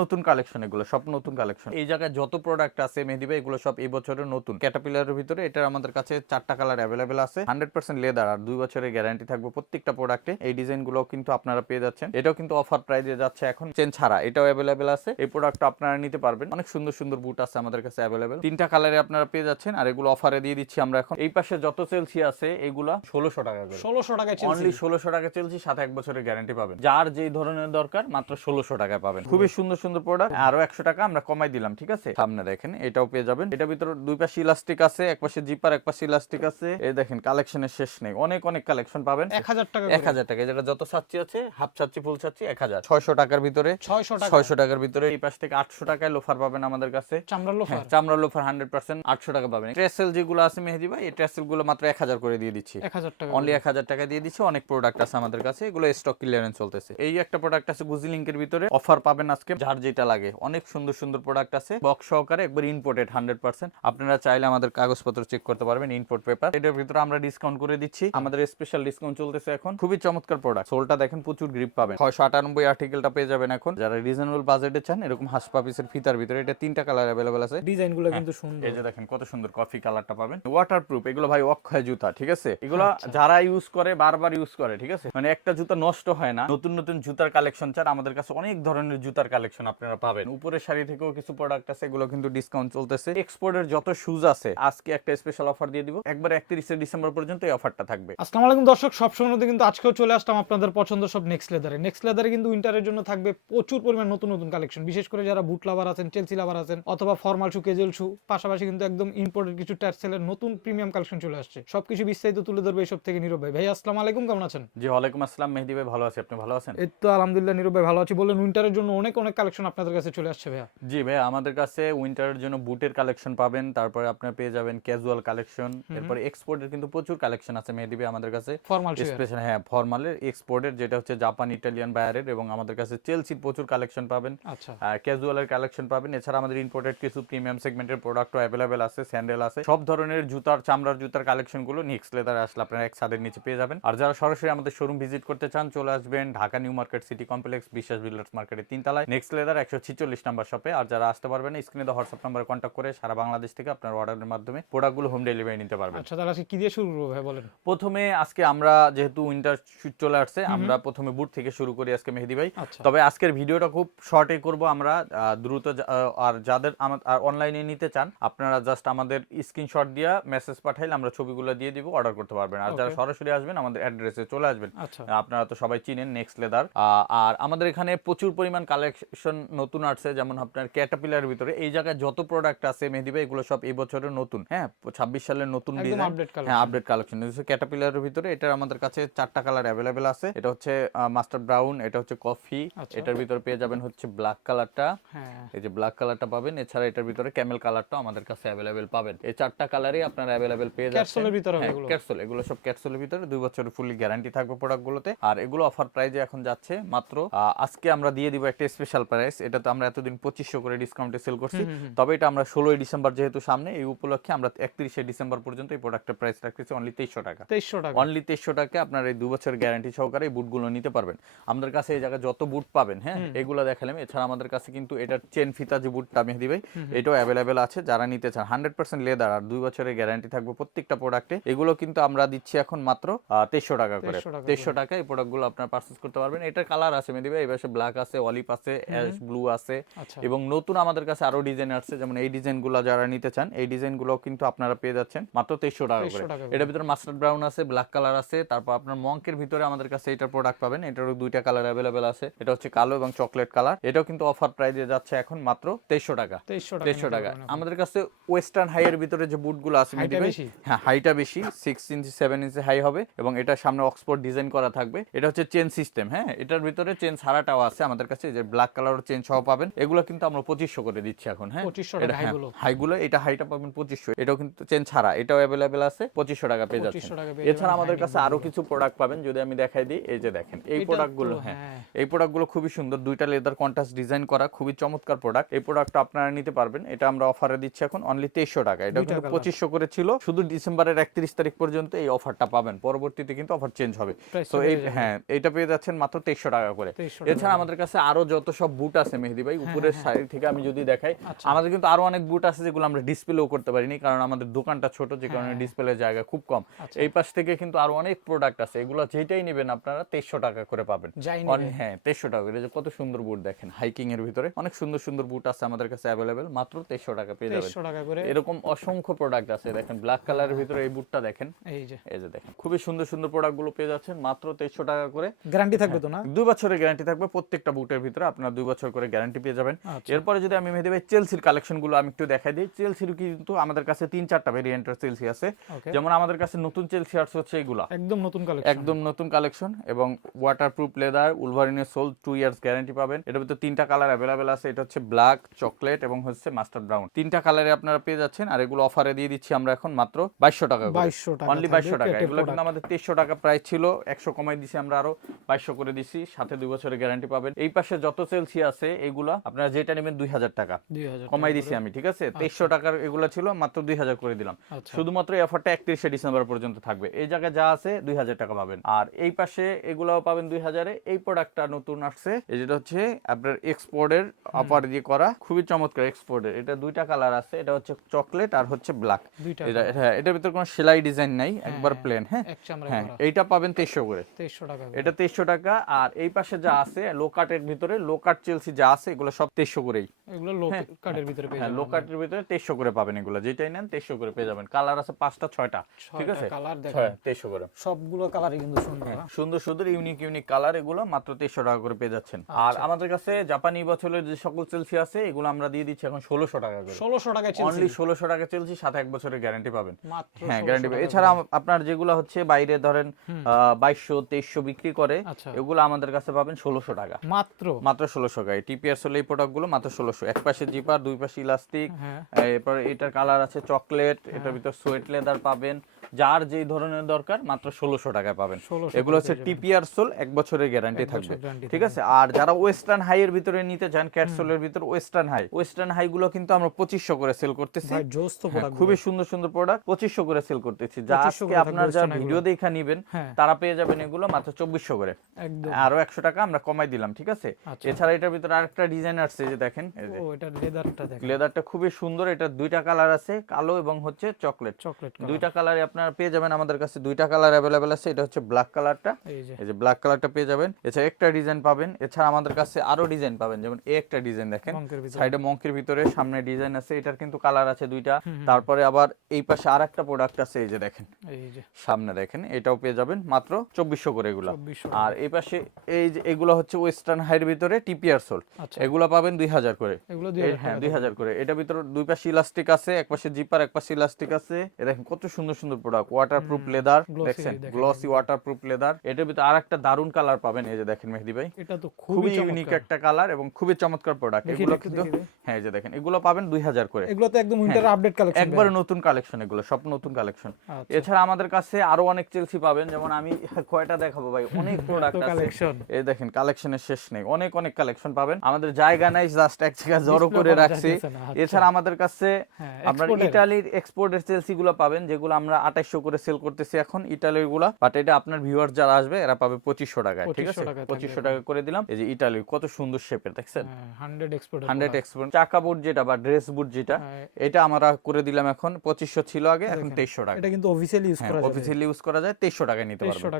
নতুন কালেকশন এগুলো সব নতুন কালেকশন এই জায়গায় যত প্রোডাক্ট আছে মেহেদি ভাই এগুলো সব এই বছরের নতুন। ক্যাটাপিলারের ভিতরে এটার আমাদের কাছে চারটা কালার অ্যাভেলেবেল আছে। হান্ড্রেড পার্সেন্ট লেদার আর দুই বছরের গ্যারান্টি থাকবে প্রত্যেকটা প্রোডাক্টে এই ডিজাইনগুলো কিন্তু আপনারা পেয়ে যাচ্ছেন। এটাও কিন্তু অফার প্রাইজে যাচ্ছে এখন। চেন ছাড়া এটাও অ্যাভেলেবেল আছে। এই প্রোডাক্ট আপনারা নিতে পারবেন। অনেক সুন্দর সুন্দর বুট আছে আমাদের কাছে অ্যাভেলেবেল তিনটা কালারে আপনারা পেয়ে যাচ্ছেন আর এগুলো অফারে দিয়ে দিচ্ছি আমরা এখন। এই পাশে যত চেলসি আছে এগুলা ষোলোশো টাকা ষোলোশো টাকায় অনলি ষোলোশো টাকা চলছে সাথে এক বছরের গ্যারান্টি পাবেন। যার যেই ধরনের দরকার মাত্র ষোলোশো টাকায় পাবেন। খুবই সুন্দর সুন্দর প্রোডাক্ট আরও একশো টাকা আমরা কমাই দিলাম ঠিক আছে? সামনে দেখেন এটাও পেয়ে যাবেন। এটার ভিতরে দুই পাশে ইলাস্টিক আছে এক পাশে জিপার এক পাশে ইলাস্টিক আছে। এই দেখেন কালেকশনের শেষ নেই। অনেক অনেক কালেকশন পাবেন। এক হাজার টাকা এক হাজার টাকা। যেটা যত ছাচ্ছি আছে হাফ ছাচ্ছি ফুল ছাচ্ছি এক হাজার। ছয়শো টাকার ভিতরে। ছয়শো ছয়শো টাকার ভিতরে এই পাশ থেকে আটশো টাকায় লোফার পাবেন আমাদের কাছে। চামড়ার লোফার চামড়া লোফার হান্ড্রেড পার্সেন্ট আটশো টাকা পাবেন। ট্রেসেল যেগুলো আছে মেহেদি ভাই এই ট্রেসেলগুলো মাত্র এক হাজার করে দিয়ে দিচ্ছি। এক হাজার টাকা অনলি এক হাজার টাকা দিয়ে দিচ্ছে অনেক প্রোডাক্ট আছে আমাদের কাছে এগুলো স্টক ক্লিয়ারেন্স চলতেছে। এই একটা প্রোডাক্ট আছে গুজি লিঙ্কের ভিতরে। অফার পাবেন আজকে। যার যেটা লাগে। অনেক সুন্দর সুন্দর প্রোডাক্ট আছে। বক্স সহকারে একবার ইম্পোর্টেড হান্ড্রেড পার্সেন্ট আপনারা চাইলে আমাদের কাগজপত্র চেক করতে পারবেন ইম্পোর্ট পেপার এটার ভিতরে আমরা ডিসকাউন্ট করে দিচ্ছি। আমাদের স্পেশাল ডিসকাউন্ট চলতেছে এখন। খুবই চমৎকার প্রোডাক্ট সোলটা দেখেন প্রচুর গ্রিপ পাবেন। ছয়শো আটানব্বই আর্টিকেলটা পেয়ে যাবেন এখন। যারা রিজনেবল বাজেটে চান এরকম হাসপা পিসের ফিতার ভিতরে এটা তিনটা কালার অ্যাভেলেবল আছে। ডিজাইনগুলো কিন্তু সুন্দর। এই যে দেখেন কত সুন্দর কফি কালারটা পাবেন। ওয়াটার প্রুফ এগুলো ভাই অক্ষয় জুতা ঠিক আছে? এগুলো যারা ইউজ করে বারবার ইউজ করে ঠিক আছে? মানে একটা জুতা নষ্ট হয় না। নতুন নতুন জুতার কালেকশন চান আমাদের কাছে অনেক ধরনের জুতার কালেকশন আপনারা পাবেন। উপরের শাড়ি থেকেও কিছু প্রোডাক্ট আছে এগুলো কিন্তু ডিসকাউন্ট চলতেছে। এক্সপোর্টের যত শুজ আছে আজকে একটা স্পেশাল অফার দিয়ে দিব। একবার একত্রিশে ডিসেম্বর পর্যন্ত এই অফারটা থাকবে। আসসালামু আলাইকুম দর্শক সব সময় কিন্তু আজকেও চলে আসলাম আপনাদের পছন্দ সব নেক্সট লেদারে নেক্সট লেদারে কিন্তু উইন্টারের জন্য থাকবে প্রচুর পরিমাণ নতুন নতুন কালেকশন বিশেষ করে যারা বুট লাভার আছেন চেলসি লাভার আছেন অথবা ফর্মাল শু কেজুয়াল শু পাশাপাশি কিন্তু একদম ইম্পোর্টেড কিছু ট্যাক্সেলের নতুন প্রিমিয়াম কালেকশন চলে আসছে। সবকিছু বিস্তারিত তুলে ধরবে এসব থেকে নীরব ভাই। ভাই আসসালামু আলাইকুম কেমন আছেন? জি ওয়ালাইকুম আসসালাম। মেহেদি ভাই ভালো আছি। আপনি ভালো আছেন? এই তো আলহামদুলিল্লাহ নীরব ভাই ভালো আছি। বললেন উইন্টারের জন্য অনেক অনেক কালেকশন আপনাদের কাছে চলে আসছে ভাইয়া? জি ভাই আমাদের কাছে উইন্টারের জন্য বুটের কালেকশন পাবেন তারপরে আপনার পেয়ে যাবেন ক্যাজুয়াল কালেকশন এরপরে এক্সপোর্টের কিন্তু প্রচুর কালেকশন আছে মেহেদি ভাই আমাদের কাছে। ফর্মাল স্পেশাল হ্যাঁ ফর্মালের এক্সপোর্টের যেটা হচ্ছে জাপান ইটালিয়ান বায়ারের এবং আমাদের কাছে চেলসির প্রচুর কালেকশন পাবেন। আচ্ছা। ক্যাজুয়ালের কালেকশন পাবেন এছাড়া আমাদের ইম্পোর্টেড কিছু প্রিমিয়াম সেগমেন্টের প্রোডাক্টও অ্যাভেলেবেল আছে স্যান্ডেল আছে। সব ধরনের জুতার চামড়ার জুতার কালেকশনগুলো নেক্সট লেদারে আসলে আপনারা এক ছাদের নিচে পেয়ে যাবেন। আর যারা সরাসরি আমাদের শোরুম ভিজিট করতে চান চলে আসবেন Dhaka new market city complex Biswas builders মার্কেটের তিনতলায়। নেক্সট লেদার একশো ছিচল্লিশ নাম্বার শপে আর যারা আসতে পারবেন স্ক্রিনে তো হোয়াটসঅ্যাপ নাম্বারে কন্ট্যাক্ট করে সারা বাংলাদেশ থেকে আপনার অর্ডারের মাধ্যমে প্রোডাক্টগুলো হোম ডেলিভারি নিতে পারবেন। আচ্ছা তাহলে আজকে কি দিয়ে শুরু করব ভাই বলেন? প্রথমে আজকে আমরা যেহেতু উইন্টার চলে আসছে আমরা প্রথমে বুট থেকে শুরু করি আজকে মেহেদি ভাই। আচ্ছা। তবে আজকের ভিডিওটা খুব শর্টে করব আমরা দ্রুত আর যাদের অনলাইনে নিতে চান আপনারা জাস্ট আমাদের স্ক্রিনশট দিয়ে মেসেজ পাঠাইলে আমরা ছবিগুলো দিয়ে দিব অর্ডার করতে পারবেন। আর যারা সরাসরি আসবেন আমাদের অ্যাড্রেসে চলে আসবেন। আচ্ছা। আপনারা তো সবাই চিনেন নেক্সট লেদার আর আমাদের এখানে প্রচুর পরিমাণ কালেকশন নতুন আসছে যেমন আপনার ক্যাটাপিলার ভিতরে। এই জায়গায় যত প্রোডাক্ট আছে মেহেদি ভাই এগুলো সব এই বছরের নতুন। হ্যাঁ ছাব্বিশ সালের নতুন ডিজাইন হ্যাঁ আপডেট কালেকশন ক্যাটাপিলারের ভিতরে এটা আমাদের কাছে চারটা কালার অ্যাভেলেবেল আছে। এটা হচ্ছে মাস্টার ব্রাউন এটা হচ্ছে কফি আচ্ছা। এটার ভিতরে পেয়ে যাবেন হচ্ছে ব্ল্যাক কালারটা হ্যাঁ। এই যে ব্ল্যাক কালারটা পাবেন। এছাড়া এটার ভিতরে ক্যামেল কালারটা আমাদের কাছে অ্যাভেলেবেল পাবেন। এই চারটা কালারই আপনারা অ্যাভেলেবেল পেয়ে যাচ্ছেন। ক্যাপসুলের ভিতরে হবে হ্যাঁ এগুলো ক্যাপসুল এগুলো সব ক্যাপসুলের ভিতরে। দুই বছরের ফুলি গ্যারান্টি থাকবে প্রোডাক্টগুলোতে আর এগুলো অফার প্রাইজে এখন যাচ্ছে মাত্র আজকে আমরা দিয়ে দিব একটা স্পেশাল প্রাইস এটা তো আমরা এতদিন পঁচিশশো করে ডিসকাউন্টে সেল করছি। তবে এটা আমরা ষোলোই ডিসেম্বর যেহেতু সামনে এই উপলক্ষে আমরা একত্রিশে ডিসেম্বর পর্যন্ত এই প্রোডাক্টের প্রাইস রাখতেছি অনলি তেইশশো টাকা। তেইশশো টাকা। অনলি তেইশশো টাকা আপনার এই দু বছর গ্যারান্টি সহকারে এই বুটগুলো নিতে পারবেন। আমাদের কাছে এই জায়গায় যত বুট পাবেন হ্যাঁ এগুলো দেখালাম। এছাড়া আমাদের কাছে কিন্তু এটার চেন ফিতা যে বুটটা মেহেদি ভাই এটাও অ্যাভেলেবেল আছে। যারা নিতে চান হান্ড্রেড পার্সেন্ট লেদার আর দুই বছরের গ্যারান্টি থাকবে প্রত্যেকটা প্রোডাক্টে এগুলো কিন্তু আমরা দিচ্ছি এখন মাত্র তেইশশো টাকা করে। 2300 টাকা তেইশশো টাকা এই প্রোডাক্টগুলো আপনার পারচেস করতে পারবেন। এটার কালার আছে মেহেদি ভাই এই ব্ল্যাক আছে অলিভ আছে ব্লু আছে। আচ্ছা। এবং নতুন আমাদের কাছে আরও ডিজাইন আসছে যেমন এই ডিজাইনগুলো যারা নিতে চান এই ডিজাইনগুলো কিন্তু আপনারা পেয়ে যাচ্ছেন মাত্র তেইশশো টাকা করে। এটার ভিতরে মাস্টার্ড ব্রাউন আছে ব্ল্যাক কালার আছে তারপর আপনার মঙ্কের ভিতরে আমাদের কাছে এটার প্রোডাক্ট পাবেন এটারও দুইটা কালার অ্যাভেলেবেল আছে। এটা হচ্ছে কালো এবং চকলেট কালার এটাও কিন্তু অফার প্রাইজে যাচ্ছে এখন মাত্র তেইশশো টাকা। তেইশশো টাকা আমাদের কাছে ওয়েস্টার্ন হাই এর ভিতরে যে বুটগুলো আছে Height টা বেশি? হ্যাঁ হাইটা বেশি six inch seven inch high হবে। এবং এটা সামনে অক্সফোর্ড ডিজাইন করা থাকবে। এটা হচ্ছে চেন সিস্টেম হ্যাঁ এটার ভিতরে চেন ছাড়াটাও আছে আমাদের কাছে যে ব্ল্যাক কালার চেন সহ পাবেন। এগুলো কিন্তু আমরা পঁচিশশো করে দিচ্ছি এখন হ্যাঁ? 2500 টাকা এটা হ্যাঁ, হাইগুলো। এটা হাইটা পাবেন পঁচিশশো। এটাও কিন্তু চেন ছাড়া এটাও অ্যাভেলেবেল আছে পঁচিশশো টাকা পেয়ে যাচ্ছে 2500 টাকা পেয়ে এছাড়া আমাদের কাছে আরও কিছু প্রোডাক্ট পাবেন যদি আমি দেখাই দিই এই যে দেখেন এই প্রোডাক্টগুলো হ্যাঁ। হ্যাঁ। এই প্রোডাক্টগুলো খুবই সুন্দর দুইটা লেদার কন্ট্রাস্ট ডিজাইন করা খুবই চমৎকার প্রোডাক্ট এই প্রোডাক্টটা আপনারা নিতে পারবেন এটা আমরা অফারে দিচ্ছি এখন অনলি তেইশশো টাকা। এটা কিন্তু পঁচিশশো করে ছিল শুধু ডিসেম্বরের একত্রিশ তারিখ পর্যন্ত এই অফারটা পাবেন। পরবর্তীতে কিন্তু অফার চেঞ্জ হবে। তো এই হ্যাঁ এটা পেয়ে যাচ্ছেন মাত্র তেইশশো টাকা করে। এছাড়া আমাদের কাছে আরও যত সব বুট বুট আছে মেহেদি ভাই উপরের সাইড থেকে আমি যদি দেখাই আচ্ছা। আমাদের কিন্তু আরও অনেক বুট আছে যেগুলো আমরা ডিসপ্লেও করতে পারিনি কারণ আমাদের দোকানটা ছোট যে কারণে ডিসপ্লে জায়গা খুব কম। আচ্ছা। এই পাশ থেকে কিন্তু আরও অনেক প্রোডাক্ট আছে এগুলো যেটাই নেবেন আপনারা তেইশশো টাকা করে পাবেন। হ্যাঁ তেইশশো টাকা করে। কত সুন্দর বুট দেখেন হাইকিং এর ভিতরে। অনেক সুন্দর সুন্দর বুট আছে আমাদের কাছে অ্যাভেলেবেল মাত্র তেইশশো টাকা পেয়ে যাবেন। এরকম অসংখ্য প্রোডাক্ট আছে দেখেন ব্ল্যাক কালারের ভিতরে এই বুটটা দেখেন। এই যে। এই যে দেখেন খুবই সুন্দর সুন্দর প্রোডাক্টগুলো পেয়ে যাচ্ছেন মাত্র তেইশশো টাকা করে। গ্যারান্টি থাকবে তো না? দুই বছরের গ্যারান্টি থাকবে প্রত্যেকটা বুটের ভিতরে আপনার দুই বছর করে গ্যারান্টি পেয়ে যাবেন। আচ্ছা। এরপরে যদি আমি মেহেদি ভাই চেলসির কালেকশনগুলো আমি একটু দেখাই দিই। চেলসির কিন্তু আমাদের কাছে তিন চারটা ভেরিয়েন্টের চেলসি আছে। যেমন আমাদের কাছে নতুন চেলসি আর্টস হচ্ছে এগুলা। একদম নতুন কালেকশন একদম নতুন কালেকশন এবং ওয়াটার প্রুফ লেদার উলভারিনের সোল টু ইয়ার্স গ্যারান্টি পাবেন। এটার ভিতরে তিনটা কালার অ্যাভেলেবেল আছে। এটা হচ্ছে ব্ল্যাক চকলেট এবং হচ্ছে মাস্টার্ড ব্রাউন তিনটা কালারে আপনারা পেয়ে যাচ্ছেন আর এগুলো অফারে দিয়ে দিচ্ছি আমরা এখন মাত্র বাইশশো টাকা বাইশশো টাকা অনলি বাইশশো টাকা। এগুলো কিন্তু আমাদের তেইশশো টাকা প্রাইস ছিল। একশো কমাই দিছি আমরা আরও বাইশশো করে দিছি। সাথে দুই বছরের গ্যারান্টি পাবেন। এই পাশে যত চেলসি আছে এগুলা আপনারা যেটা নেবেন দুই হাজার টাকা। কমাই দিছি আমি ঠিক আছে? তেইশশো টাকার এগুলো ছিল মাত্র দুই হাজার করে দিলাম। আচ্ছা। শুধুমাত্র অফারটা একত্রিশে ডিসেম্বর পর্যন্ত থাকবে। এই জায়গায় যা আছে দুই হাজার টাকা পাবেন। আর এই পাশে এগুলাও পাবেন দুই হাজারে। এই প্রোডাক্টটা নতুন আসছে যেটা হচ্ছে আপনার এক্সপোর্টের অফার দিয়ে করা খুবই চমৎকার এক্সপোর্টের এটা দুইটা কালার আছে এটা হচ্ছে চকলেট আর হচ্ছে ব্ল্যাক হ্যাঁ এটার ভিতরে কোনো সেলাই ডিজাইন নাই একবার প্লেন হ্যাঁ? হ্যাঁ এইটা পাবেন তেইশশো করে। তেইশশো টাকা এটা তেইশশো টাকা আর এই পাশে যা আছে লোকাটের ভিতরে লোকাট চেলসি যা আছে এগুলো সব তেইশশো করেই। এগুলো লো কার্ডের ভিতরে পেয়ে হ্যাঁ লোকাটের ভিতরে তেইশশো করে পাবেন এগুলো। যেটাই নেন তেইশশো করে পেয়ে যাবেন। কালার আছে পাঁচটা ছয়টা ঠিক আছে? কালার দেখেন। তেইশশো করে। সবগুলো কালারই কিন্তু সুন্দর হ্যাঁ? সুন্দর সুন্দর ইউনিক ইউনিক কালার এগুলো মাত্র তেইশশো টাকা করে পেয়ে যাচ্ছেন। আর আচ্ছা। আমাদের কাছে জাপানি বছরের যে সকল চেলসি আছে এগুলো আমরা দিয়ে দিচ্ছি এখন ষোলোশো টাকা করে। ষোলোশো চেলসি অনলি ষোলোশো টাকা চলছি সাথে এক বছরের গ্যারান্টি পাবেন। হ্যাঁ 1600 গ্যারান্টি টাকা এছাড়া আপনার যেগুলো হচ্ছে বাইরে ধরেন বাইশশো তেইশশো বিক্রি করে আচ্ছা। এগুলো আমাদের কাছে পাবেন ষোলোশো টাকা। মাত্র? মাত্র ষোলোশো গায়ে টিপিআর হলো এই প্রোডাক্টগুলো মাত্র ষোলোশো। এক পাশে জিপার দুই পাশে ইলাস্টিক হ্যাঁ। এরপর এটার কালার আছে চকলেট এটার ভিতর সোয়েট লেদার পাবেন। যার যেই ধরনের দরকার মাত্র ষোলোশো টাকায় পাবেন। এগুলো হচ্ছে টিপিআর সোল এক বছরের গ্যারান্টি থাকবে। ঠিক আছে? আর যারা ওয়েস্টার্ন হাই এর ভিতরে নিতে চান ক্যাটসোলের ভিতর ওয়েস্টার্ন হাই ওয়েস্টার্ন হাই গুলো কিন্তু আমরা পঁচিশশো করে সেল করতেছি। হ্যাঁ, খুবই সুন্দর সুন্দর প্রোডাক্ট পঁচিশশো করে সেল করতেছি। যা আজকে আপনার যা ভিডিও দেখা নিবেন তারা পেয়ে যাবেন এগুলো মাত্র চব্বিশশো করে। আরও একশো টাকা আমরা কমাই দিলাম ঠিক আছে? আচ্ছা। এছাড়া এটার ভিতরে আরেকটা ডিজাইন আসছে যে দেখেন যে। লেদারটা খুবই সুন্দর এটা দুইটা কালার আছে কালো এবং হচ্ছে চকলেট চকলেট দুইটা কালারে আপনারা পেয়ে যাবেন আমাদের কাছে দুইটা কালার অ্যাভেলেবেল আছে। এটা হচ্ছে ব্ল্যাক কালারটা। এই যে। ব্ল্যাক কালারটা পেয়ে যাবেন। এছাড়া একটা ডিজাইন পাবেন। এছাড়া আমাদের কাছে আরও ডিজাইন পাবেন। যেমন এই একটা ডিজাইন দেখেন। সাইডে মঙ্কের ভিতরে সামনে ডিজাইন আছে। এটার কিন্তু কালার আছে দুইটা। তারপরে আবার এই পাশে আর একটা প্রোডাক্ট আছে। এই যে দেখেন। সামনে দেখেন। এটাও পেয়ে যাবেন মাত্র চব্বিশশো করে এগুলা। আর এই পাশে এই যে এগুলো হচ্ছে ওয়েস্টার্ন হাইয়ের ভিতরে টিপিআর সোল এগুলো পাবেন দুই হাজার করে। হ্যাঁ দুই হাজার করে। এটার ভিতরে দুই পাশে ইলাস্টিক আছে এক পাশে জিপার এক পাশে ইলাস্টিক আছে। এ দেখেন কত সুন্দর সুন্দর প্রোডাক্ট ওয়াটার প্রুফ লেদার দেখছেন? গ্লসি ওয়াটার প্রুফ লেদার এটার ভিতরে আর একটা দারুণ কালার পাবেন এই যে দেখেন মেহেদি ভাই। এটা তো খুবই ইউনিক একটা কালার এবং খুবই চমৎকার প্রোডাক্ট এগুলো কিন্তু। হ্যাঁ এই যে দেখেন এগুলো পাবেন দুই হাজার করে। এগুলো তো একদম উইন্টার আপডেট কালেকশন একবারে নতুন কালেকশন এগুলো সব নতুন কালেকশন আচ্ছা। এছাড়া আমাদের কাছে আরও অনেক চেলসি পাবেন যেমন আমি কয়টা দেখাবো ভাই? অনেক প্রোডাক্ট আছে। কালেকশন এই দেখেন কালেকশনের শেষ নেই। অনেক অনেক কালেকশন পাবেন। আমাদের জায়গা নাই জাস্ট এক জায়গায় জড়ো করে রাখছি। আচ্ছা। এছাড়া আমাদের কাছে হ্যাঁ, আপনার ইটালির এক্সপোর্টের চেলসি গুলো পাবেন যেগুলো আমরা আঠাইশশো করে সেল করতেছি এখন ইটালিরগুলা বাট এটা আপনার ভিউয়ার যারা আসবে এরা পাবে পঁচিশশো টাকায় ঠিক আছে? পঁচিশশো টাকা করে দিলাম। এই যে ইটালির কত সুন্দর শেপের দেখছেন? হান্ড্রেড এক্সপোর্ট হান্ড্রেড এক্সপোর্ট চাকা বুট যেটা বা ড্রেস বুট যেটা হ্যাঁ, এটা আমরা করে দিলাম এখন পঁচিশশো ছিল আগে এখন তেইশশো টাকা। এটা কিন্তু অফিসিয়ালি ইউজ হ্যাঁ করা অফিসিয়ালি ইউজ করা যায় তেইশশো টাকায় নিতে এখন।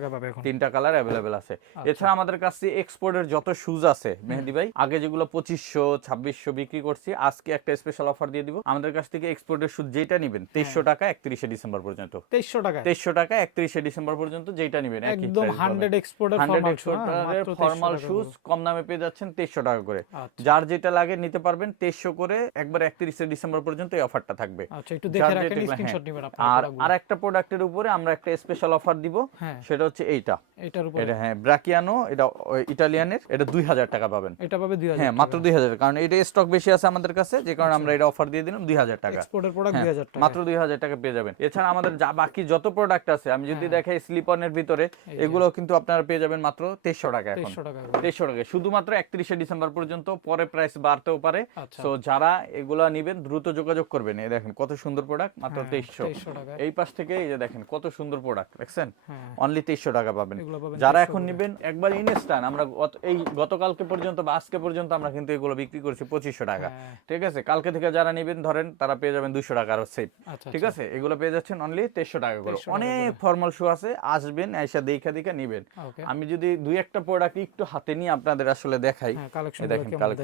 তিনটা কালার অ্যাভেলেবেল আছে। আচ্ছা। এছাড়া আমাদের কাছে এক্সপোর্টের যত শুজ আছে মেহেদি ভাই আগে যেগুলো পঁচিশশো ছাব্বিশশো বিক্রি করছি আজকে একটা স্পেশাল অফার দিয়ে দিব। আমাদের কাছ থেকে এক্সপোর্টের শুজ যেটা নিবেন তেইশশো টাকা একত্রিশে ডিসেম্বর পর্যন্ত। তেইশশো টাকা তেইশশো টাকা একত্রিশে ডিসেম্বর পর্যন্ত যেটা নিবেন একদম হান্ড্রেড এক্সপোর্টের হান্ড্রেড ফর্মাল ফর্মাল শুজ কম দামে পেয়ে যাচ্ছেন টাকা করে। আচ্ছা। যার যেটা লাগে নিতে পারবেন করে একবার একত্রিশে ডিসেম্বর পর্যন্ত এই অফারটা থাকবে। আচ্ছা একটু দেখে রাখেন স্ক্রিনশট হ্যাঁ। নেবেন আর আপনারা আর একটা প্রোডাক্টের উপরে আমরা একটা স্পেশাল অফার দিব হ্যাঁ। সেটা হচ্ছে এইটা। এটার উপর। এটা হ্যাঁ ব্রাকিয়ানো এটা ইটালিয়ানের এটা দুই হাজার টাকা পাবেন। এটা পাবে হ্যাঁ মাত্র দুই হাজার কারণ এটা স্টক বেশি আছে আমাদের কাছে যে কারণে আমরা এটা অফার দিয়ে দিলাম দুই হাজার টাকা। এক্সপোর্টের প্রোডাক্ট হ্যাঁ, টাকা মাত্র দুই হাজার টাকা পেয়ে যাবেন। এছাড়া আমাদের বাকি যত প্রোডাক্ট আছে আমি যদি হ্যাঁ। দেখাই স্লিপনের ভিতরে এগুলো কিন্তু আপনারা পেয়ে যাবেন মাত্র তেইশশো টাকা এখন। তেইশশো টাকা শুধুমাত্র একত্রিশে ডিসেম্বর পর্যন্ত পরে প্রাইস বাড়তেও পারে। আচ্ছা। তো যারা এগুলা নিবেন দ্রুত যোগাযোগ করবেন। এই দেখেন কত সুন্দর প্রোডাক্ট মাত্র হ্যাঁ, তেইশশো। 2300 টাকা। এই পাশ থেকে এই যে দেখেন কত সুন্দর প্রোডাক্ট দেখছেন? হ্যাঁ। অনলি তেইশশো টাকা পাবেন। যারা এখন। নিবেন একবার ইনস্ট্যান্ট আমরা এই গতকালকে পর্যন্ত বা আজকে পর্যন্ত আমরা কিন্তু এগুলো বিক্রি করছি পঁচিশশো টাকা। হ্যাঁ, ঠিক আছে? কালকে থেকে যারা নিবেন ধরেন তারা পেয়ে যাবেন দুইশো টাকা আরও আচ্ছা ঠিক আছে? এগুলো পেয়ে যাচ্ছেন অনলি তেইশশো টাকা করে। 2300 টাকা অনেক ফর্মাল শু আছে আসবেন এসে দেখা দেখা নিবেন। আমি যদি দুই একটা প্রোডাক্ট একটু হাতে নিয়ে আপনাদের আসলে দেখাই হ্যাঁ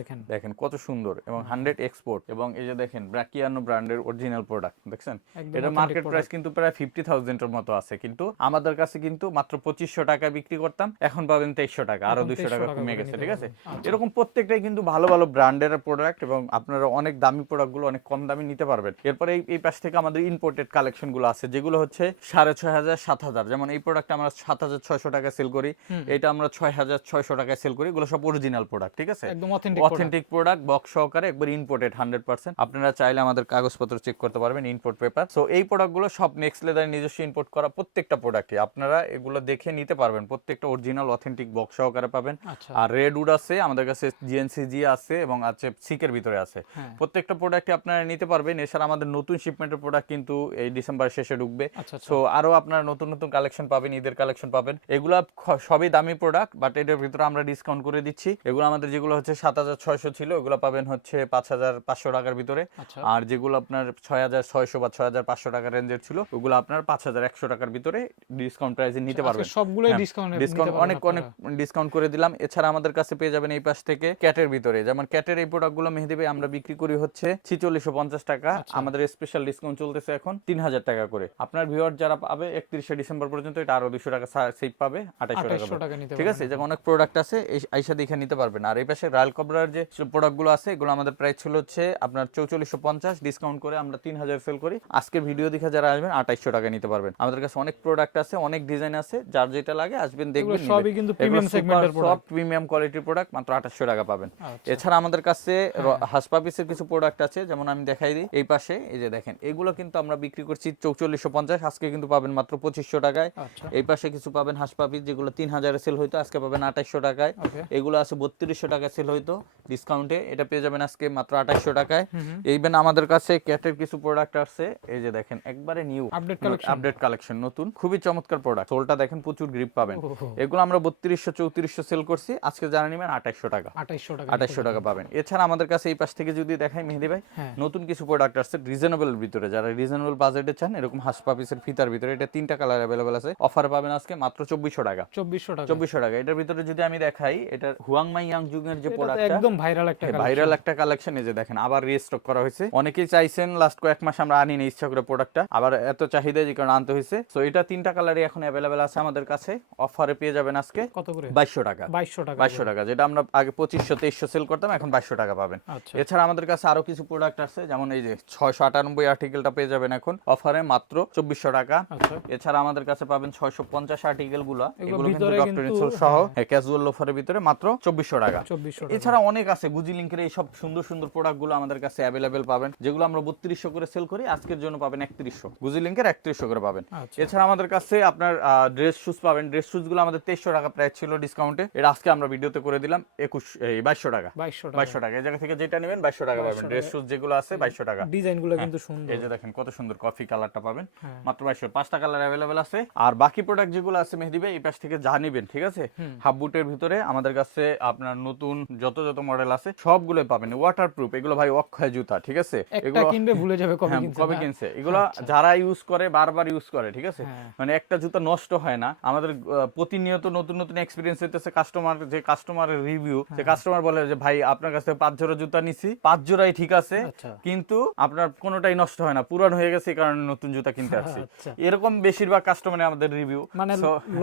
দেখেন দেখেন? কত সুন্দর এবং হান্ড্রেড এক্সপোর্ট এবং এই যে দেখেন ব্রাকিয়ানো ব্র্যান্ডের অরিজিনাল প্রোডাক্ট দেখছেন? এটা মার্কেট প্রাইস কিন্তু প্রায় ফিফটি থাউজেন্ডের মতো আছে কিন্তু আমাদের কাছে কিন্তু মাত্র পঁচিশশো টাকা বিক্রি করতাম এখন পাবেন তেইশশো টাকা আরও দুইশো টাকা কমে গেছে ঠিক আছে? আচ্ছা। এরকম প্রত্যেকটাই কিন্তু ভালো ভালো ব্র্যান্ডের প্রোডাক্ট এবং আপনারা অনেক দামি প্রোডাক্টগুলো অনেক কম দামে নিতে পারবেন। এরপরে এই পাশ থেকে আমাদের ইম্পোর্টেড কালেকশনগুলো আছে যেগুলো হচ্ছে সাড়ে ছয় হাজার সাত হাজার। যেমন এই প্রোডাক্ট আমরা সাত হাজার ছয়শো টাকা সেল করি। এটা আমরা ছয় হাজার ছয়শো টাকায় সেল করি। এগুলো সব অরিজিনাল প্রোডাক্ট ঠিক আছে? একদম অথেন্টিক অথেন্টিক প্রোডাক্ট বক্স সহকারে একবার ইম্পোর্টেড হান্ড্রেড পার্সেন্ট আপনারা চাইলে আমাদের কাগজপত্র চেক করতে পারবেন ইম্পোর্ট পেপার সো এই প্রোডাক্টগুলো সব নেক্সট লেদার নিজস্ব ইম্পোর্ট করা প্রত্যেকটা প্রোডাক্টই আপনারা এগুলো দেখে নিতে পারবেন। প্রত্যেকটা অরিজিনাল অথেন্টিক বক্স সহকারে পাবেন। আচ্ছা। আর রেড উড আছে আমাদের কাছে জিএনসিজি আছে এবং আছে সিকের ভিতরে আছে। হ্যাঁ। প্রত্যেকটা প্রোডাক্টই আপনারা নিতে পারবেন। এছাড়া আমাদের নতুন শিপমেন্টের প্রোডাক্ট কিন্তু এই ডিসেম্বর শেষে ঢুকবে। আচ্ছা আচ্ছা। সো আরও আপনারা নতুন নতুন কালেকশন পাবেন ঈদের কালেকশন পাবেন। এগুলা সবই দামি প্রোডাক্ট বাট এটার ভিতরে আমরা ডিসকাউন্ট করে দিচ্ছি। এগুলো আমাদের যেগুলো হচ্ছে সাত হাজার ছয়শো ছিল এগুলো পাবেন হচ্ছে পাঁচ হাজার পাঁচশো টাকার ভিতরে। আচ্ছা। আর যেগুলো আপনার ছয় হাজার ছয়শো বা ছয় হাজার পাঁচশো টাকার রেঞ্জের ছিল ওগুলো আপনার পাঁচ হাজার একশো টাকার ভিতরে ডিসকাউন্ট প্রাইসে নিতে পারবেন। সবগুলোই হ্যাঁ, ডিসকাউন্ট ডিসকাউন্ট অনেক অনেক ডিসকাউন্ট করে দিলাম। এছাড়া আমাদের কাছে পেয়ে যাবেন এই পাশ থেকে ক্যাটের ভিতরে। যেমন ক্যাটের এই প্রোডাক্টগুলো মেহেদি ভাই আমরা বিক্রি করি হচ্ছে ছিচল্লিশশো পঞ্চাশ টাকা। আচ্ছা। আমাদের স্পেশাল ডিসকাউন্ট চলতেছে এখন তিন হাজার টাকা করে। আপনার ভিউয়ার যারা পাবে একত্রিশে ডিসেম্বর পর্যন্ত এটা আরও দুশো টাকা সেভ পাবে আঠাশশো টাকা আঠাশশো ঠিক আছে? যেমন অনেক প্রোডাক্ট আছে এই আইসা দেখে নিতে পারবেন। আর এই পাশে রয়্যাল কবরার যে প্রোডাক্টগুলো আছে এগুলো আমাদের প্রাইস ছিল হচ্ছে আপনার চৌচল্লিশশো পঞ্চাশ ডিসকাউন্ট করে আমরা তিন হাজার সেল করি। আজকে ভিডিও দেখে যারা আসবেন আঠাইশশো টাকা নিতে পারবেন। আমাদের কাছে অনেক প্রোডাক্ট আছে অনেক ডিজাইন আছে যার যেটা লাগে আসবেন দেখবেন সবই কিন্তু প্রিমিয়াম সেগমেন্টের প্রোডাক্ট প্রিমিয়াম কোয়ালিটির প্রোডাক্ট মাত্র আঠাশশো টাকা পাবেন। আচ্ছা। এছাড়া আমাদের কাছে হাসপাপিসের কিছু প্রোডাক্ট আছে যেমন আমি দেখাই দিই। এই পাশে এই যে দেখেন এগুলো কিন্তু আমরা বিক্রি করছি চৌচল্লিশশো পঞ্চাশ আজকে কিন্তু পাবেন মাত্র পঁচিশশো টাকায়। আচ্ছা। এই পাশে কিছু পাবেন হাসপাপিস যেগুলো তিন হাজারে সেল হইতো আজকে পাবেন আঠাশশো টাকায়। এগুলো আছে বত্রিশশো টাকায় সেল হইতো ডিসকাউন্টে এটা পেয়ে যাবেন আজকে মাত্র আঠাশশো টাকায়। এইবেন আমাদের কাছে ক্যাটের কিছু প্রোডাক্ট আছে এই যে দেখেন একবারে new update collection update collection নতুন খুবই চমৎকার প্রোডাক্ট সোলটা দেখেন প্রচুর গ্রিপ পাবেন। এগুলো আমরা বত্রিশশো চৌত্রিশশো সেল করছি আজকে জানা নিবেন আঠাশশো টাকা। আঠাইশশো টাকা। আঠাশশো টাকা পাবেন। এছাড়া আমাদের কাছে এই পাশ থেকে যদি দেখাই মেহেদি ভাই হ্যাঁ। নতুন কিছু প্রোডাক্ট আসছে রিজনেবল ভিতরে। যারা রিজনেবল বাজেটে চান এরকম হাসপাপিসের ফিতার ভিতরে এটা তিনটা কালার অ্যাভেলেবল আছে। অফার পাবেন আজকে মাত্র চব্বিশশো টাকা। চব্বিশশো টাকা। চব্বিশশো টাকা। এটার ভিতরে যদি আমি দেখাই এটা হুয়াংমাই ইয়াং যুগের যে প্রোডাক্টটা একদম ভাইরাল একটা ভাইরাল একটা কালেকশন এই যে দেখেন আবার রিস্টক করা হয়েছে। অনেকেই চাইছেন লাস্ট কয়েক মাস আমরা আনি না ইচ্ছা করে প্রোডাক্টটা আবার এত চাহিদা যে কারণে আনতে হয়েছে। তো এটা তিনটা কালারই এখন অ্যাভেলেবেল আছে আমাদের কাছে। অফারে পেয়ে যাবেন আজকে কত করে? বাইশশো টাকা। বাইশশো টাকা। বাইশশো টাকা যেটা আমরা আগে পঁচিশশো তেইশশো সেল করতাম এখন বাইশশো টাকা পাবেন। আচ্ছা। এছাড়া আমাদের কাছে আরও কিছু প্রোডাক্ট আছে যেমন এই যে ছয়শো আটানব্বই আর্টিকেলটা পেয়ে যাবেন এখন। অফারে মাত্র চব্বিশশো টাকা। আচ্ছা। এছাড়া আমাদের কাছে পাবেন ছয়শো পঞ্চাশ আর্টিকেলগুলা। এগুলো এগুলো কিন্তু ডক্টর কিন্তু- সহ। ক্যাজুয়াল লোফারের ভিতরে মাত্র চব্বিশশো টাকা। এছাড়া অনেক আছে গুজি লিঙ্কের এই সব সুন্দর সুন্দর প্রোডাক্টগুলো আমাদের কাছে অ্যাভেলেবেল পাবেন। যেগুলো আমরা বত্রিশশো করে সেল করি আজকের জন্য পাবেন একত্রিশশো। গুজি লিঙ্কের একত্রিশশো করে পাবেন। আচ্ছা। এছাড়া আমাদের কাছে আপনার ড্রেস শুজ পাবেন। ড্রেস শুজগুলো আমাদের তেইশশো টাকা প্রাইস ছিল ডিসকাউন্টে এটা আজকে আমরা ভিডিওতে করে দিলাম একুশ এই বাইশশো টাকা। বাইশশো টাকা। এই জায়গা থেকে যেটা নেবেন বাইশশো টাকা পাবেন। ড্রেস শুজ যেগুলো আছে বাইশশো টাকা। ডিজাইনগুলো কিন্তু সুন্দর। এই যে দেখেন কত সুন্দর কফি কালারটা পাবেন। হ্যাঁ। মাত্র বাইশশো। পাঁচটা কালার অ্যাভেলেবেল আছে। আর বাকি প্রোডাক্ট যেগুলো আছে মেহেদি ভাই এই পাশ থেকে যা নিবেন ঠিক আছে? হাফ বুটের ভিতরে আমাদের কাছে আপনার নতুন যত যত মডেল আছে সবগুলো পাবেন। ওয়াটার প্রুফ এগুলো ভাই অক্ষয় জুতা ঠিক আছে? এগুলো কিনবে ভুলে যাবে কবে হ্যাঁ, কিনছে কবে কিনছে। এগুলো আচ্ছা। যারা ইউজ করে বারবার ইউজ করে ঠিক আছে? হ্যাঁ। মানে একটা জুতা নষ্ট হয় না। আমাদের প্রতিনিয়ত নতুন নতুন এক্সপিরিয়েন্স হইতেছে কাস্টমার যে কাস্টমারের রিভিউ যে হ্যাঁ। কাস্টমার বলে যে ভাই আপনার কাছে পাঁচ জোড়া জুতা নিছি। পাঁচ জোড়াই ঠিক আছে। আচ্ছা। কিন্তু আপনার কোনোটাই নষ্ট হয় না। পুরান হয়ে গেছে এই কারণে নতুন জুতা কিনতে আসছি। আচ্ছা। এরকম বেশিরভাগ কাস্টমার আমাদের রিভিউ মানে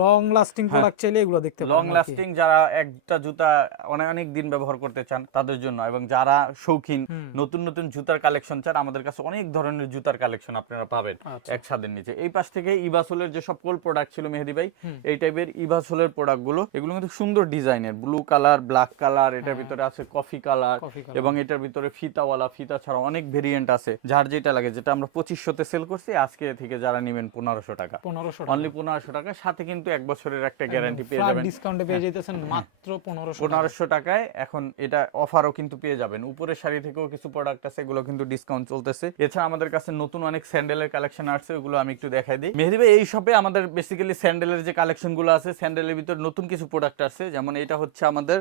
লং লাস্টিং প্রোডাক্ট চাইলে এগুলো দেখতে লং। লাস্টিং যারা একটা জুতা অনেক অনেক দিন ব্যবহার করতে চান তাদের জন্য এবং যারা শৌখিন নতুন নতুন জুতার কালেকশন চান আমাদের কাছে অনেক ধরনের জুতার কালেকশন আপনারা পাবেন আচ্ছা। এক ছাদের নিচে। এই পাশ থেকে ইভাসোলের যে সকল প্রোডাক্ট ছিল মেহেদি ভাই এই টাইপের ইভাসোলের প্রোডাক্টগুলো এগুলো কিন্তু সুন্দর ডিজাইনের। ব্লু কালার ব্ল্যাক কালার এটার হ্যাঁ। ভিতরে আছে কফি কালার এবং এটার ভিতরে ফিতাওয়ালা ফিতা ছাড়া অনেক ভেরিয়েন্ট আছে। যার যেটা লাগে যেটা আমরা পঁচিশশোতে সেল করছি আজকে থেকে যারা নেবেন পনেরোশো টাকা। পনেরোশো অনলি পনেরোশো টাকা সাথে কিন্তু এক বছরের একটা গ্যারান্টি পেয়ে যাবেন। হ্যাঁ। ডিসকাউন্টে পেয়ে যেতেছেন মাত্র পনেরোশো পনেরোশো টাকায় এখন এটা অফারও কিন্তু পেয়ে যাবেন। উপরের শাড়ি থেকেও কিছু প্রোডাক্ট আছে এগুলো কিন্তু ডিসকাউন্ট চলতেছে। এছাড়া আমাদের কাছে নতুন অনেক স্যান্ডেলের কালেকশন আসছে ওগুলো আমি একটু দেখাই দিই। মেহেদি ভাই এই শপে আমাদের বেসিক্যালি স্যান্ডেলের যে কালেকশনগুলো আছে স্যান্ডেলের ভিতর নতুন কিছু প্রোডাক্ট আছে যেমন এটা হচ্ছে আমাদের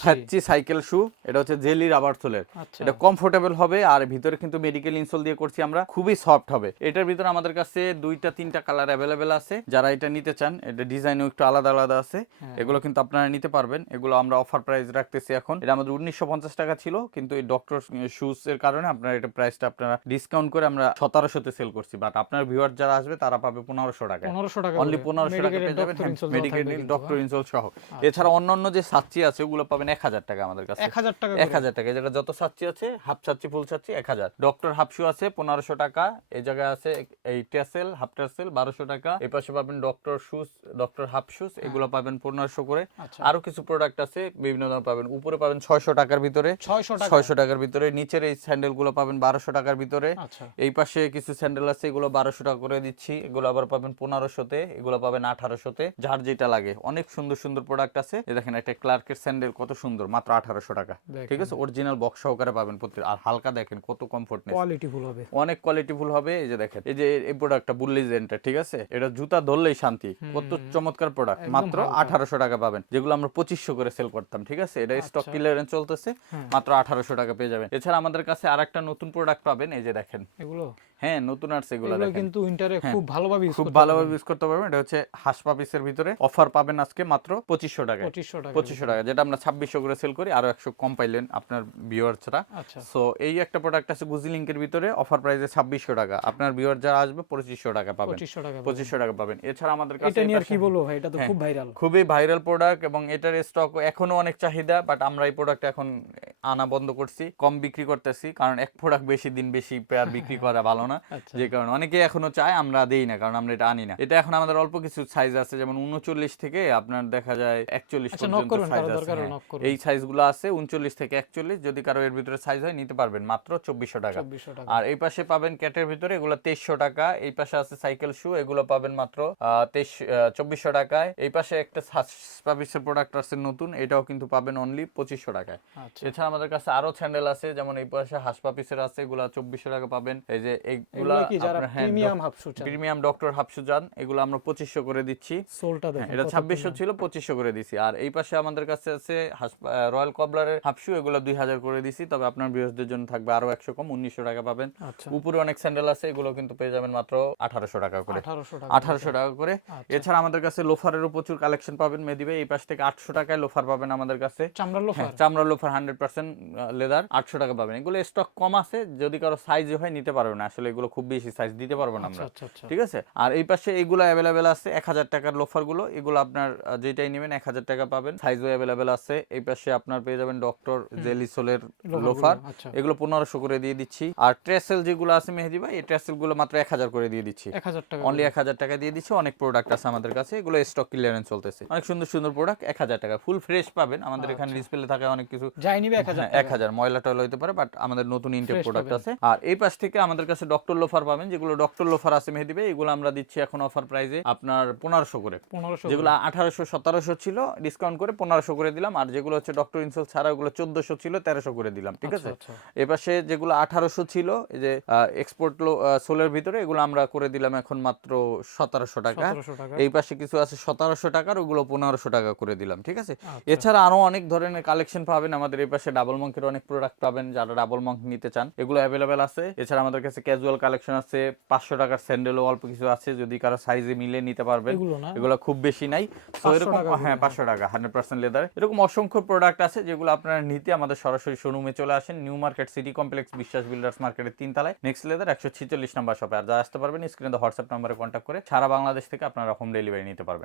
সাচ্চি সাইকেল শু এটা হচ্ছে জেলি রাবার সোলের আচ্ছা। এটা কমফোর্টেবল হবে আর ভিতরে কিন্তু মেডিকেল ইনসোল দিয়ে করছি আমরা। খুবই সফট হবে। এটার ভিতরে আমাদের কাছে দুইটা তিনটা কালার অ্যাভেলেবেল আছে। যারা এটা নিতে চান এটা ডিজাইনও একটু আলাদা আলাদা আছে। হ্যাঁ। এগুলো কিন্তু আপনারা নিতে পারবেন। এগুলো আমরা অফার প্রাইস রাখতেছি এখন। এটা আমাদের উনিশশো পঞ্চাশ টাকা ছিল কিন্তু এই ডক্টর শুজ এর কারণে আপনারা এটা প্রাইসটা আপনারা ডিসকাউন্ট করে আমরা সতেরোশোতে সেল করছি। বাট আপনার ভিউয়ার যারা আসবে তারা পাবে পনেরোশো টাকা পনেরোশো টাকা অনলি পনেরোশো টাকা পেয়ে যাবেন। মেডিকেল ডক্টর ইনসোল সহ। এছাড়া অন্যান্য যে সাচ্চি আছে ওগুলো পাবেন এক হাজার টাকা আমাদের কাছে। এক হাজার টাকা এক হাজার টাকা। জায়গায় যত সাচ্চি আছে হাফ সাচ্চি ফুল সাচ্চি এক হাজার। ডক্টর হাফশু আছে পনেরোশো টাকা। এই জায়গায় আছে এই টেসেল হাফ টেসেল বারোশো টাকা। এই পাশে পাবেন doctor shoes doctor half shoes এগুলো পাবেন পনেরোশো করে। আচ্ছা। আরও কিছু প্রোডাক্ট আছে বিভিন্ন ধরনের পাবেন। উপরে পাবেন ছয়শো টাকার ভিতরে। ছয়শো টাকার ভিতরে। নিচের এই স্যান্ডেলগুলো পাবেন বারোশো টাকার ভিতরে। আচ্ছা। এই পাশে কিছু স্যান্ডেল আছে এগুলো বারোশো টাকা করে দিচ্ছি। এগুলো আবার পাবেন পনেরোশোতে এগুলো পাবেন আঠারোশোতে। যার যেটা লাগে। অনেক সুন্দর সুন্দর প্রোডাক্ট আছে। দেখেন একটা ক্লার্কের স্যান্ডেল কত সুন্দর মাত্র আঠারোশো টাকা। ঠিক আছে? অরিজিনাল বক্স সহকারে পাবেন প্রতি আর হালকা দেখেন কত কমফোর্টনেস কোয়ালিটি ফুল হবে। অনেক কোয়ালিটিফুল হবে। এই যে দেখেন এই যে এই প্রোডাক্টটা বুল্লি জেন্টার ঠিক আছে? এটা জুতা ধরলেই শান্তি। কত চমৎকার প্রোডাক্ট মাত্র। আঠারোশো টাকা পাবেন। যেগুলো আমরা পঁচিশশো করে সেল করতাম ঠিক আছে? এটা স্টক আচ্ছা। ক্লিয়ারেন্স চলতেছে। মাত্র আঠারোশো টাকা পেয়ে যাবেন। এছাড়া আমাদের কাছে আর একটা নতুন প্রোডাক্ট পাবেন এই যে দেখেন। এগুলো? হ্যাঁ নতুন আসছে এগুলো কিন্তু উইন্টারে খুব ভালোভাবে খুব ভালোভাবে ইউজ করতে পারবেন। এটা হচ্ছে ভিতরে অফার পাবেন আজকে মাত্র পঁচিশশো টাকা পঁচিশশো টাকা পঁচিশশো টাকা যেটা আমরা ছাব্বিশশো করে সেল করি আরও একশো কম পাইলেন আপনার ভিউয়ার আচ্ছা। সো এই একটা প্রোডাক্ট আছে গুজি লিঙ্কের ভিতরে অফার প্রাইসে ছাব্বিশশো টাকা। আপনার ভিউয়ার যারা আসবে পঁচিশশো টাকা পাবেন। পঁচিশশো টাকা পাবেন। পঁচিশশো টাকা পাবেন। এছাড়া আমাদের কাছে এটা নিয়ে কি বলব ভাই? এটা তো হ্যাঁ। খুব ভাইরাল খুবই ভাইরাল প্রোডাক্ট এবং এটার স্টক এখনও অনেক চাহিদা বাট আমরা এই প্রোডাক্ট এখন আনা বন্ধ করছি। কম বিক্রি করতেছি কারণ এক প্রোডাক্ট বেশি দিন বেশি পেয়ার বিক্রি করা ভালো না। আচ্ছা। যে কারণে অনেকে এখনও চায় আমরা দেই না কারণ আমরা এটা আনি না। এটা এখন আমাদের অল্প কিছু সাইজ আছে যেমন উনচল্লিশ থেকে আপনার দেখা যায় একচল্লিশ আচ্ছা পর্যন্ত সাইজ আছে। হ্যাঁ। এই সাইজগুলো আছে উনচল্লিশ থেকে একচল্লিশ যদি কারও এর ভিতরে সাইজ হয় নিতে পারবেন মাত্র চব্বিশশো টাকা। আর এই পাশে পাবেন ক্যাটের ভিতরে এগুলো তেইশশো টাকা এই পাশে আছে সাইকেল শু এগুলো পাবেন মাত্র তেইশ চব্বিশশো টাকায়। এই পাশে একটা সার্ভিসের প্রোডাক্ট আছে নতুন এটাও কিন্তু পাবেন অনলি পঁচিশশো টাকায়। আচ্ছা। এছাড়া আমাদের কাছে আরও স্যান্ডেল আছে যেমন এই পাশে হাসপা পিসের আছে এগুলো চব্বিশশো টাকা পাবেন। এই যে এগুলো এগুলা কি যারা হ্যাঁ, প্রিমিয়াম শুট প্রিমিয়াম ডক্টর হাফসু যান এগুলো আমরা পঁচিশশো করে দিচ্ছি। সোলটা দেখেন এটা কত ছাব্বিশশো premium। ছিল পঁচিশশো করে দিছি। আর এই পাশে আমাদের কাছে আছে রয়্যাল কবলারের হাফসু এগুলো দুই হাজার করে দিছি। তবে আপনার জন্য থাকবে আরও একশো কম উনিশশো টাকা পাবেন। আচ্ছা। উপরে অনেক স্যান্ডেল আছে এগুলো কিন্তু পেয়ে যাবেন মাত্র আঠারোশো টাকা করে। আঠারোশো টাকা করে। আচ্ছা। এছাড়া আমাদের কাছে লোফারেরও প্রচুর কালেকশন পাবেন মেদিবে এই পাশ থেকে আটশো টাকায় লোফার পাবেন আমাদের কাছে। চামড়ার হ্যাঁ, লোফার? চামড়া লোফার হান্ড্রেড পার্সেন্ট লেদার আটশো টাকা পাবেন। এগুলো স্টক কম আছে যদি কারও সাইজ হয় নিতে পারবেন না। আসলে এগুলো খুব বেশি সাইজ দিতে পারব না আচ্ছা আমরা। আচ্ছা আচ্ছা। ঠিক আছে? আর এই পাশে এগুলো অ্যাভেলেবেল আছে এক হাজার টাকার লোফারগুলো। এগুলো আপনার যেটাই নেবেন এক হাজার টাকা পাবেন। সাইজও অ্যাভেলেবেল আছে। এই পাশে আপনার পেয়ে যাবেন ডক্টর জেলিসোলের লোফার এগুলো পনেরোশো করে দিয়ে দিচ্ছি। আর ট্রেসেল যেগুলো আছে মেহেদি ভাই এই ট্রেসেলগুলো মাত্র এক হাজার করে দিয়ে দিচ্ছি। অনলি এক হাজার টাকা দিয়ে দিচ্ছি। অনেক প্রোডাক্ট আছে আমাদের কাছে। এগুলো স্টক ক্লিয়ারেন্স চলতেছে। অনেক সুন্দর সুন্দর প্রোডাক্ট এক হাজার টাকা। ফুল ফ্রেশ পাবেন। আমাদের এখানে ডিসপ্লে থাকে অনেক কিছু। যাই নিবে এক হাজার হ্যাঁ, এক হাজার। ময়লা টয়লা হতে পারে বাট আমাদের নতুন ইনটেক প্রোডাক্ট আছে। আর এই পাশ থেকে আমাদের কাছে ডক্টর লোফার পাবেন যেগুলো ডক্টর লোফার আছে মেহেদি ভাই এগুলো আমরা দিচ্ছি এখন অফার প্রাইসে আপনার পনেরোশো করে। পনেরোশো যেগুলো আঠারোশো সতেরোশো ছিল ডিসকাউন্ট করে পনেরোশো করে দিলাম আর যেগুলো হচ্ছে ডক্টর ইনসোল ছাড়া ওগুলো চোদ্দশো ছিল তেরোশো করে দিলাম ঠিক আছে? আচ্ছা এপাশে যেগুলো আঠারোশো ছিল এই যে এক্সপোর্ট সোলের ভিতরে এগুলো আমরা করে দিলাম এখন মাত্র সতেরোশো টাকা। এই পাশে কিছু আছে সতেরোশো টাকার ওগুলো পনেরোশো টাকা করে দিলাম ঠিক আছে? আচ্ছা। এছাড়া আরও অনেক ধরনের কালেকশন পাবেন আমাদের এই পাশে ডাবল মঙ্কের অনেক প্রোডাক্ট পাবেন যারা ডাবল মঙ্ক নিতে চান এগুলো অ্যাভেলেবেল আছে। এছাড়া আমাদের কাছে ক্যাজুয়াল কালেকশন আছে পাঁচশো টাকার স্যান্ডেলও অল্প কিছু আছে যদি কারও সাইজে মিলে নিতে পারবেন। এগুলো খুব বেশি নাই। তো এরকম হ্যাঁ পাঁচশো টাকা হান্ড্রেড পার্সেন্ট লেদার এরকম অসংখ্য প্রোডাক্ট আছে যেগুলো আপনারা নিতে আমাদের সরাসরি শোরুমে চলে আসেন। New Market City Complex Biswas Builders মার্কেটের তিন তলায় নেক্সট লেদার একশো ছিচল্লিশ নাম্বার শপে আর যা আসতে পারবেন স্ক্রিনে হোয়াটসঅ্যাপ নাম্বারে কন্ট্যাক্ট করে সারা বাংলাদেশ থেকে আপনারা হোম ডেলিভারি নিতে পারবেন।